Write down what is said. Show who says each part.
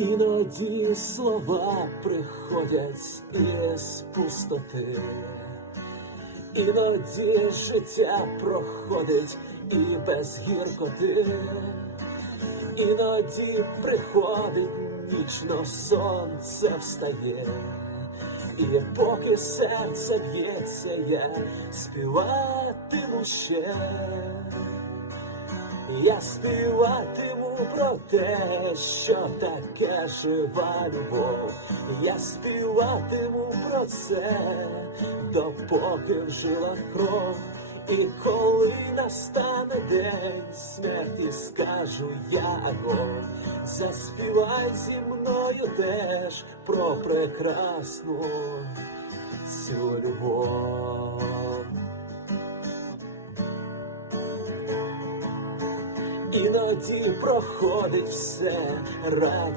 Speaker 1: Іноді слова приходять із пустоти, іноді життя проходить і без гіркоти, іноді приходить нічно сонце встає, і поки серце б'ється, я співатиму ще. Я співатиму про те, що таке жива любов. Я співатиму про це, допоки в жилах кров. І коли настане день смерті, скажу я агонь, заспівай зі мною теж про прекрасну цю любов. Іноді проходить все раді.